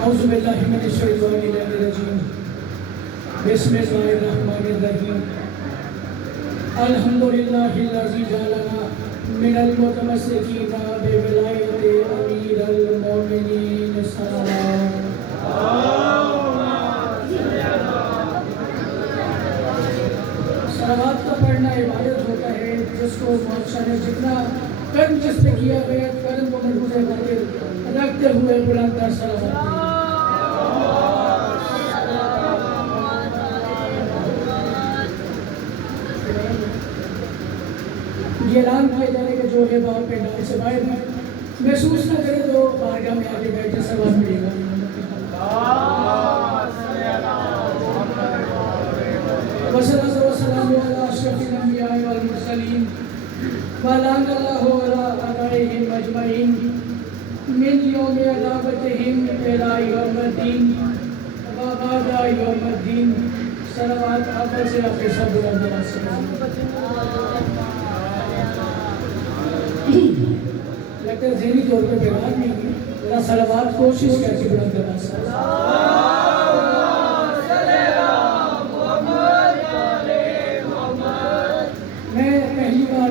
اعوذ باللہ من الشیطان الرجیم بسم اللہ الرحمن الرحیم الحمدللہ الذی جعلنا من المتمسکین بولایت امیر المومنین صلوات کا پڑھنا عبادت ہوتا ہے جس کو بادشاہ نے جتنا قدم جس پہ کیا گیا قدم کو ملحوظ کر کے رکھتے ہوئے بلند تر صلوات یہ اعلان کیا جانے کا جو ہے باہر پہ ڈال سے باہر میں محسوس نہ کرے تو بارگاہ میں آگے بیٹھے سوال ملے گا وصلاۃ والسلام علی اشرف الانبیاء والمرسلین ولعن اللہ علی اعدائهم اجمعین من یوم عداوتهم الی یوم الدین و بعد یوم الدین صلوات آپ سے آپ کے سب بلند لگتا ہے ذہنی طور پہ بیدار نہیں ہے ذرا صلوات کوشش کر کے بلند کرنا میں پہلی بار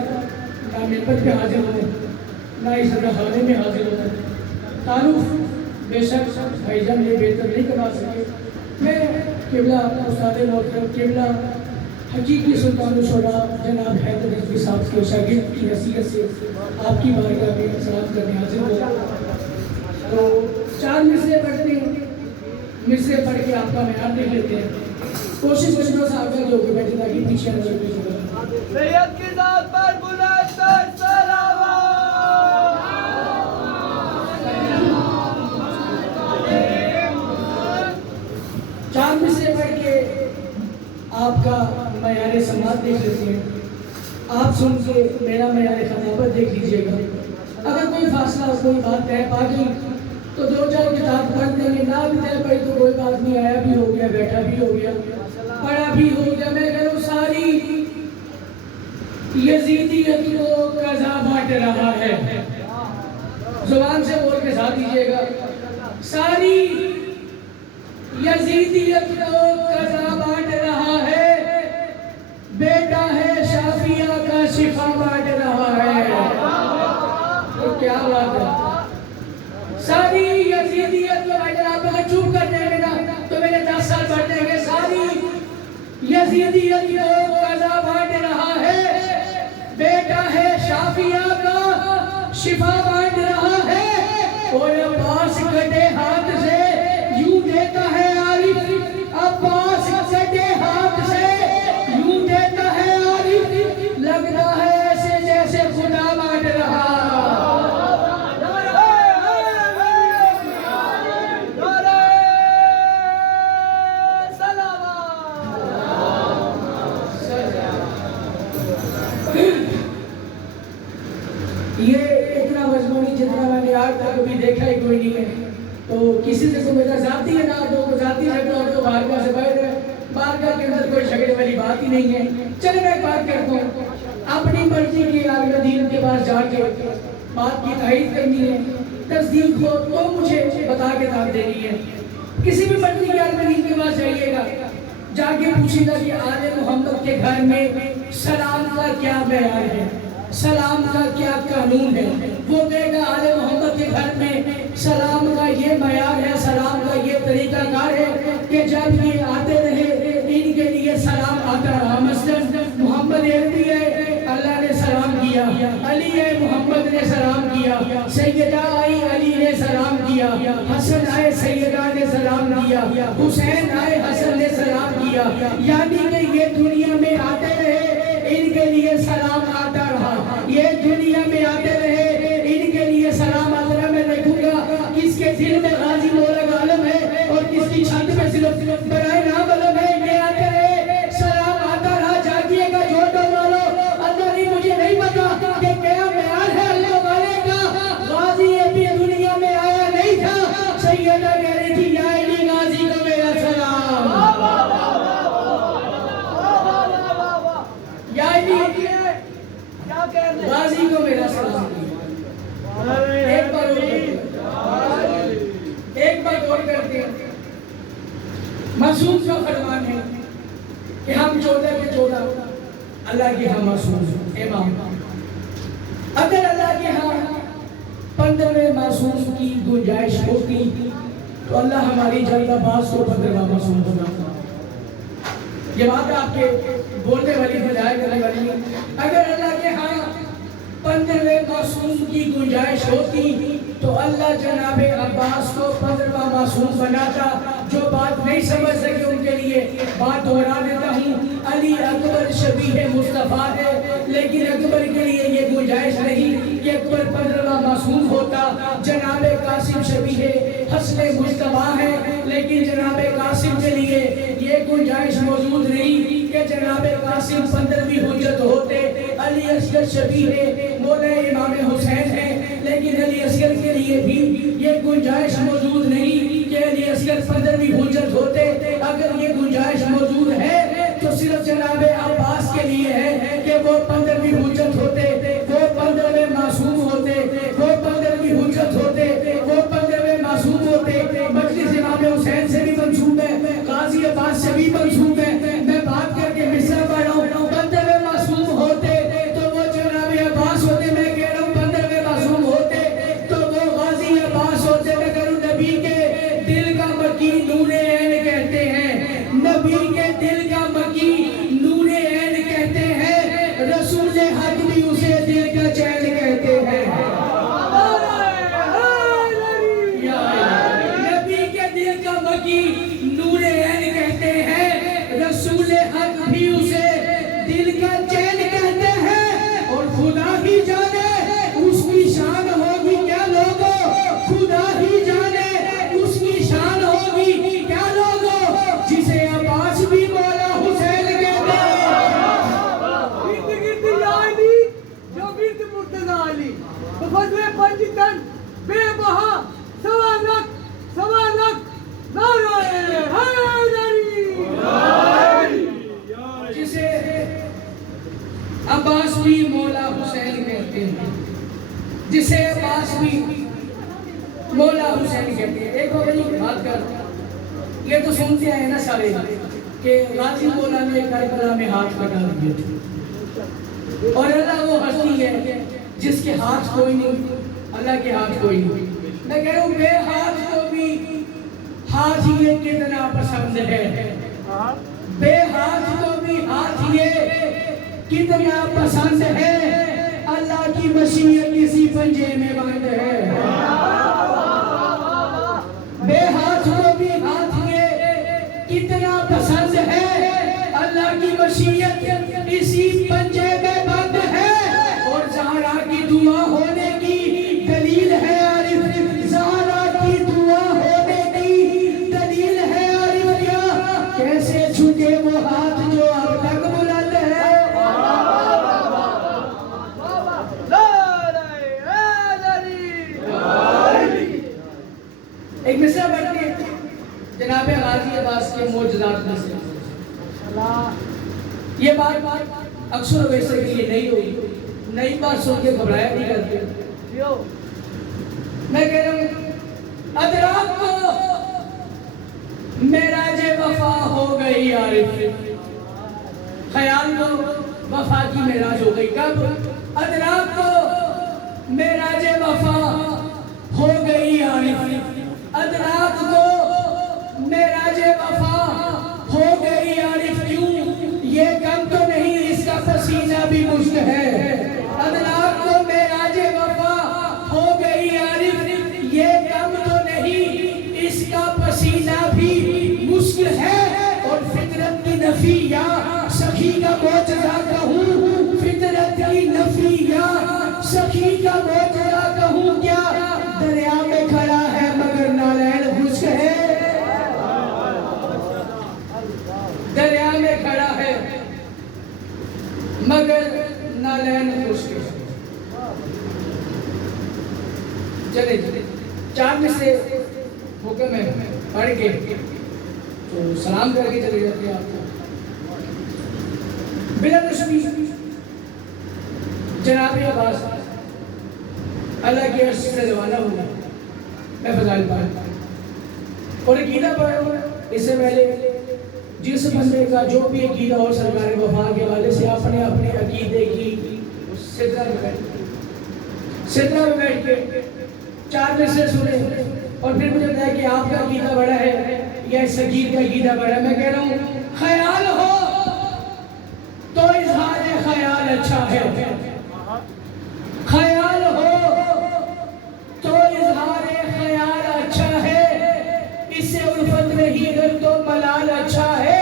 نہ ممبر پہ حاضر ہوں نہ اس خانے میں حاضر ہوں تعارف بے شک بھائی جان یہ بہتر نہیں کروا سکے میں قبلہ استاد محترم قبلہ حقیقی سلطان الشہداء جناب حیدر رضوی صاحب کے شاگرد کی حیثیت سے آپ کی بارگاہ میں سلام کرنے حاضر ہوں تو چار مصرے پڑھتے ہیں مصرے پڑھ کے آپ کا معیار دیکھ لیتے ہیں کوشش مشورہ سے آگے جو کہ بیٹھے تاکہ پیچھے نظر بھی شکر سید کی ذات پر بلند تر صلوات چار مصرے پڑھ کے آپ کا معیار سماعت دیکھ لیتے ہیں آپ سن کے میرا معیار خطابت دیکھ لیجئے گا اگر کوئی فاصلہ کوئی بات طے پا گئی تو دو چار کتاب پڑھ دیں گے نہ بھی طے پائی تو کوئی بات نہیں آیا بھی ہو گیا بیٹھا بھی ہو گیا پڑھا بھی ہو گیا میں کہوں ساری یزیدیت کو قضا بانٹ رہا ہے زبان سے بول کے ساتھ دیجئے گا ساری یزیدیت کو قضا بانٹ رہا ہے بیٹا ہے شافیہ کا شفا بانٹ رہا ہے تو کیا بات ہے ساری یزیدیت کو اگر آپ اگر چوپ کر دیں گے نا تو میرے 10 سال بڑھ دیں گے ساری یزیدیت کو قضا بانٹ رہا ہے بیٹا ہے شافیہ کا شفا بانٹ رہا ہے اور عباس کٹے ہاتھ سے یوں دیتا ہے عارف عباس کٹے ہاتھ سے یوں دیتا ہے عارف لگتا ہے ایسے جیسے خدا بانٹ رہا یہ اتنا مضمونی جتنا میں نے آج تک کبھی دیکھا ہی کوئی نہیں ہے تو کسی سے کوئی میرا ذاتی ہے نا تو ذاتی جھگڑا ہو تو بارگاہ سے باہر ہے بارگاہ کے اندر کوئی جھگڑے والی بات ہی نہیں ہے چلے میں ایک بات کرتا ہوں اپنی مرضی کی عالم دین کے پاس جا کے بات کی تائید کرنی ہے تصدیق ہو تو مجھے بتا کے داد دینی ہے کسی بھی مرضی کی عالم دین کے پاس جائیے گا جا کے پوچھے گا کہ آل محمد کے گھر میں سلام کا کیا معیار ہے سلام کا کیا قانون ہے وہ کہے گا آل محمد کے گھر میں سلام کا یہ معیار ہے سلام کا یہ طریقہ کار ہے کہ جب یہ آتے رہے ان کے لیے سلام آتا رہا مثلا محمد عربی ہے اللہ نے سلام کیا علی ہے محمد نے سلام کیا سیدہ آئی علی نے سلام کیا حسن آئے سیدہ نے سلام کیا حسین آئے حسن نے سلام کیا یعنی کہ یہ دنیا میں آتے رہے ان کے لیے سلام آتا رہا یہ دنیا میں آتے رہے ان کے لیے سلام آتا رہا میں دیکھوں گا کس کے دل میں غازی مولک عالم ہے اور کس کی چھت میں صرف برائے نام علم ہے یہ آتے رہے سلام آتا رہا جاگیے گا جھوٹوں والو اللہ نہیں مجھے نہیں پتا کہ کیا معیار ہے اللہ والے کا غازی ابھی دنیا میں آیا نہیں تھا سیدہ کہہ رہی تھی یا علی غازی کو میرا سلام یا علی غازی کو میرا سلام ایک بار غور کرتے ہیں معصوم کا فرمان ہے کہ ہم 14 کے 14 اللہ کے ہاں معصوم امام. اگر اللہ کے ہاں 15ویں معصوم کی گنجائش ہوتی تو اللہ ہماری جلد باز کو 15واں معصوم بناتا. یہ بات آپ کے بولنے والی ہدایت کرنے والی ہے. اگر اللہ کے ہاں 15ویں معصوم کی گنجائش ہوتی تو اللہ جناب عباس کو 15واں معصوم بناتا. جو بات نہیں سمجھ سکے ان کے لیے بات دہرا دیتا ہوں. علی اکبر شبیہ مصطفیٰ ہے لیکن اکبر کے لیے یہ گنجائش نہیں کہ اکبر 15واں معصوم ہوتا. جناب قاسم شبیہ حسن مصطفیٰ ہے لیکن جناب قاسم کے لیے یہ گنجائش موجود نہیں کہ جناب قاسم 15ویں حجت ہوتے. علی اصغر شبیہ مولا امام حسین ہے لیکن علی اصغر کے لیے بھی یہ گنجائش موجود نہیں کہ علی اصغر 15ویں حجت ہوتے. اگر یہ گنجائش موجود ہے تو صرف جناب عباس کے لیے ہے کہ وہ 15ویں حجت ہوتے, وہ 15ویں معصوم ہوتے, وہ 15ویں حجت ہوتے, وہ 15ویں معصوم ہوتے. مجلس امام حسین سے بھی منسوب ہے, قاضی عباس سے بھی منسوب ہے. میں بات کر کے مصرع پڑھ رہا ہوں 15ویں معصوم ہوتے تو وہ جناب عباس ہوتے. میں کہہ رہا ہوں 15ویں معصوم ہوتے تو وہ غازی عباس ہوتے. میں کہہ رہا ہوں نبی کے دل کا مکی نور عین کہتے ہیں, نبی کے دل کا مکی نور عین کہتے ہیں, رسول حق بھی اسے دل کا چین کہتے ہیں. نبی کے دل کا مکی نور عین کہتے ہیں, رسول حق بھی اسے دل کا چین کہتے ہیں. اور خدا ہی جانے اس کی شان ہوگی کیا لوگوں, خدا ہی جانے اس کی شان ہوگی کیا لوگوں, جسے عباس بھی مولا حسین کہتے ہیں. جو گرد مرتضی علی بفضل پنجتن بے بہا سوانک نعرہ حیدری, جسے عباس بھی مولا حسین کہتے ہیں, جسے عباس بھی مولا حسین کہتے ہیں. ایک بڑی بات کر, یہ تو سنتے ہیں نا سارے کہ غازی مولا نے کربلا میں ہاتھ کٹا دیے تھے اور اللہ وہ ہستی ہے جس کے ہاتھ کوئی نہیں, اللہ کے ہاتھ کوئی نہیں. میں کہہ رہا ہوں بے ہاتھ کو بھی ہاتھ یہ کتنا پسند ہے, بے ہاتھ کو بھی ہاتھ یہ کتنا پسند ہے, اللہ کی مشیت کسی پنجے میں بند ہے. بے ہاتھ کو بھی ہاتھ یہ کتنا پسند ہے, اللہ کی مشیت اسی پنجے میں بند ہے. اور زہرا کی دعا ہونے کی دلیل ہے عارف, زہرا کی دعا ہونے کی دلیل ہے عارف کیا, کیسے چھوٹے وہ ہاتھ جو اب تک بلند ہے. ایک مصرع پڑھتے ہیں جناب غازی عباس کے معجزات میں سے. یہ بات اکثر ویسے کے لیے نہیں ہوئی, نئی بات سن کے گھبرایا نہیں کرتے. میں کہہ رہا ہوں ادراک کو معراج وفا ہو گئی عارف, خیال کو وفا کی معراج ہو گئی. کب؟ ادراک کو معراج وفا ہو گئی عارف, ادراک کو معراج وفا ہو گئی عارف. کیوں؟ یہ کم تو نہیں, اس کا پسینہ بھی مشک ہے. ادراک کو معراج وفا ہو گئی عارف, یہ کم تو نہیں, اس کا پسینہ بھی مشک ہے. اور فطرت کی نفی یا سخی کا معجزہ کہوں, فطرت کی نفی یا سخی کا معجزہ کہوں کیا, دریا میں کھڑا ہے مگر نالین خشک ہے. دریا میں کھڑا ہے مگر نالین خشک ہے. چلے چار میں سے حکم ہے پڑھ کے تو سلام کر کے چلے جاتے ہیں آپ کو. بلا تشبیہ جناب عباس اللہ کے عرش سے روانہ ہوا. میں فضائل پڑھتا ہوں. اور عقیدہ پڑھو. اس سے پہلے جس بندے کا جو بھی عقیدہ اور سرکار وفا کے حوالے سے اپنے اپنے عقیدے کی سدرا میں بیٹھ کے 4 میں سے سنے اور پھر مجھے بتایا کہ آپ کا عقیدہ بڑا ہے یا اس سجید کا عقیدہ بڑا ہے. میں کہہ رہا ہوں خیال ہو تو اظہار خیال اچھا ہے, خیال ہو تو اظہار خیال اچھا ہے, اس سے الفت نہیں گر تو ملال اچھا ہے.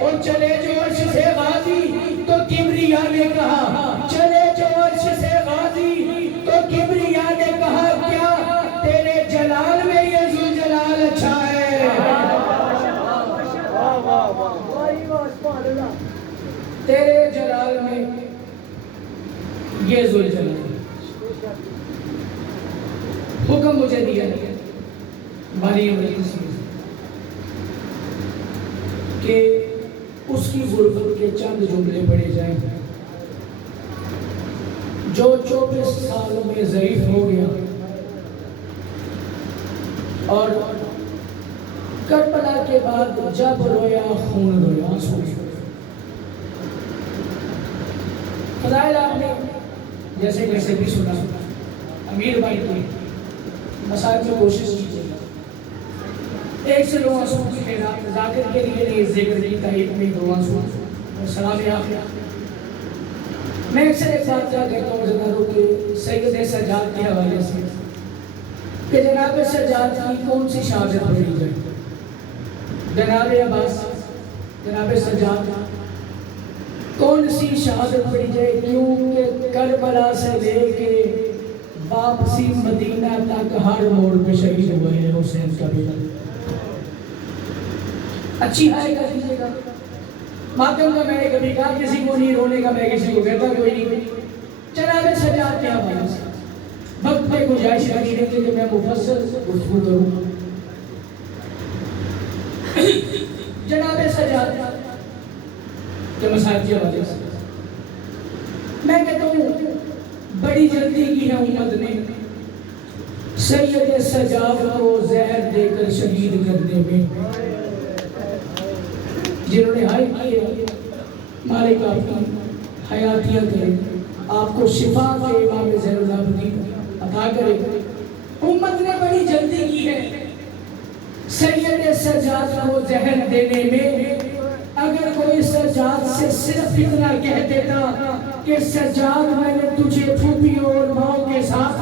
اور چلے جو عرش سے غازی تو کبریا نے کہا, چلے جو عرش سے غازی تو کبریا نے کہا کیا تیرے جلال میں یہ ذوالجلال اچھا ہے. تیرے جلال میں یہ ذوالجلال. حکم مجھے دیا بانی مجلس کہ اس کی غربت کے چند جملے پڑھے جائیں. جو 24 سالوں میں ضعیف ہو گیا اور کربلا کے بعد جب رویا خون رویا سوچ. فضائل آپ نے جیسے کیسے بھی سنا, امیر بھائی کی مسائل میں کوشش کیجیے گا. ایک سے 2 آنسو کی خیرات ذاکر کے لیے ذکر کی تائید میں 2 آنسو اور سلام آخر. میں اکثر ایک بات کیا کہتا ہوں زنداروں کے سید سجاد کے حوالے سے کہ جناب سجاد کی کون سی شہادت پڑھی جائے. جناب عباس, جناب سجاد کون سی شہادت پڑھی جائے, کیونکہ کربلا سے لے کے واپسی مدینہ تک ہر موڑ پہ شہید ہوئے ہیں حسین کا بیٹا. اچھی ہائے کا کیجیے گا. ماتم کا میں نے کبھی کہا کسی کو نہیں رونے کا, میں کسی کو کہتا کوئی نہیں. جناب سجاد کیا بات ہے, وقت میں گنجائش نہیں رہتی کہ میں مفصل گفتگو کروں. جناب سجاد کے مسائل کی وجہ سے میں کہتا ہوں بڑی جلدی کی ہے امت نے سید سجاد کو زہر دے کر شہید کرنے میں. جنہوں نے ہائی کیے مالک آپ کی حیاتیہ کرے, آپ کو شفا کے امام زین العابدین عطا کرے. امت نے بڑی جلدی کی ہے سید سجاد کو زہر دینے میں. اگر کوئی سجاد سے صرف اتنا کہہ دیتا کہ سجاد میں نے تجھے پھوپھیوں اور ماؤں کے ساتھ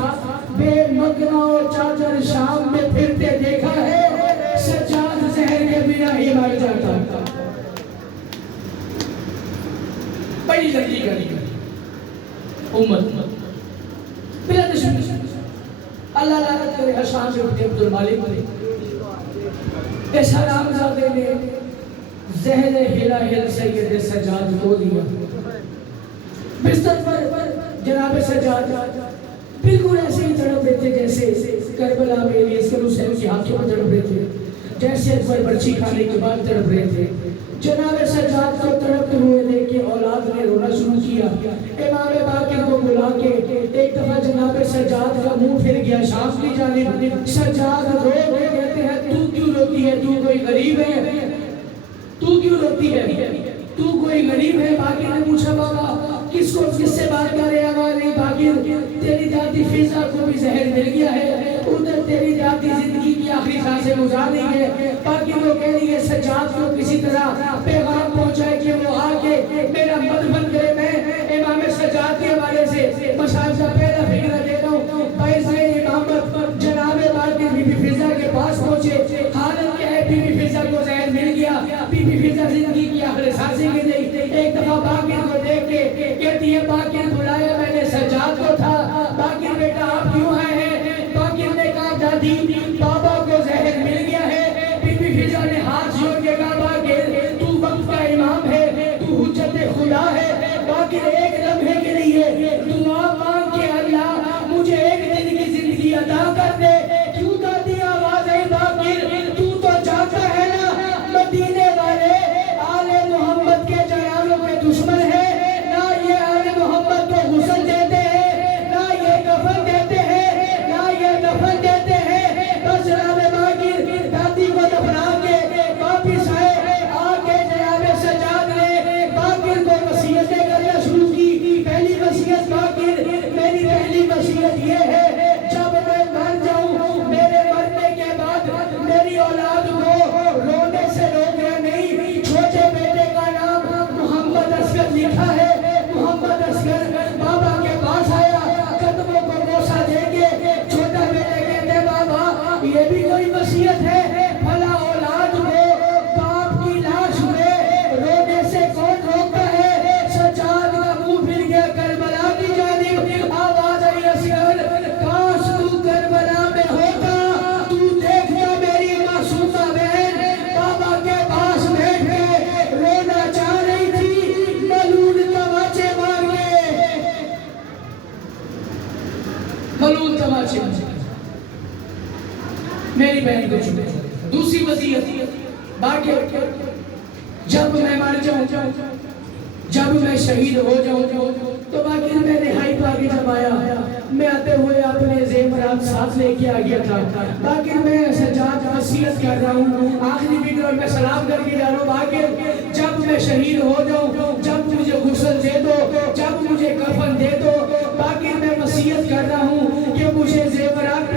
بے مگنا اور چادر شام میں پھرتے دیکھا ہے, سجاد زہر کے بنا ہی مر جاتا. بڑی جلدی کری امت بلا دشمن. اللہ لعنت کرے حشام بن عبد المالک نے اس حرام زادے نے زہر ہلا ہل سید سجاد کو دیا. بستر پر جناب سجاد بالکل ایسے ہی تڑپ رہے تھے جیسے کربلا میں علی حسین کی ہاتھوں میں تڑپ رہے تھے, جیسے پر برچی کھانے کے بعد تڑپ رہے تھے. جناب سجاد کو تڑپتے ہوئے دیکھ کے اولاد نے رونا شروع کیا. امام باقر کو بلا کے ایک دفعہ جناب سجاد کا منہ پھر گیا شام کی جانب. سجاد رو کے کہتے ہیں تو کیوں روتی ہے, تو کوئی غریب ہے, تو کیوں روتی ہے, تو کوئی غریب ہے. باقر نے پوچھا بابا کس سے بات کر رہے ہیں. باقر تیری دادی فضا کو بھی زہر مل گیا ہے, ادھر تیری دادی زندگی کی آخری سانسیں گزار رہی ہے. باقر وہ کہہ رہی ہے سجاد کو کسی طرح پیغام پہنچائے کہ وہ آ کے میرا مدفن کرے. میں امام سجاد کے حوالے سے مشاہد کا پہلا فکرہ دے رہا ہوں. باعث امامت جناب باقر بی بی فضا کے پاس پہنچے. حالت کیا ہے, بی بی فضا کو زہر مل گیا. بی بی فضا زندگی کی آخری سانسیں گزاری. ایک دفعہ باقر کو دیکھ کے کہتی ہے باقر بلایا میں نے سجاد کو تھا. باقر بیٹا آپ کیوں آئے ہیں؟ باقر نے کہا دادی بابا کو زہر مل گیا ہے. بی بی فضا نے ہاتھ جوڑ کے کہا باقر تو وقت کا امام ہے, تو حجت خدا ہے. باقر ایک لمحے کے لیے دعا مانگ کے اللہ مجھے ایک دن کی زندگی عطا کر دے. کیوں دادی آواز ہے باقر وصیت باقی جب میں مر جاؤں جب میں شہید ہو جاؤں تو باقی میں رہائی پا کے جب آیا میں آتے ہوئے اپنے زیورات ساتھ لے کے آ گیا تھا باقی میں سجاد وصیت کر رہا ہوں آخری ویڈیو اور میں سلام کر کے جا رہا ہوں باقی جب میں شہید ہو جاؤں جب مجھے غسل دے دو جب مجھے کفن دے دو باقی میں وصیت کر رہا ہوں کہ مجھے زیورات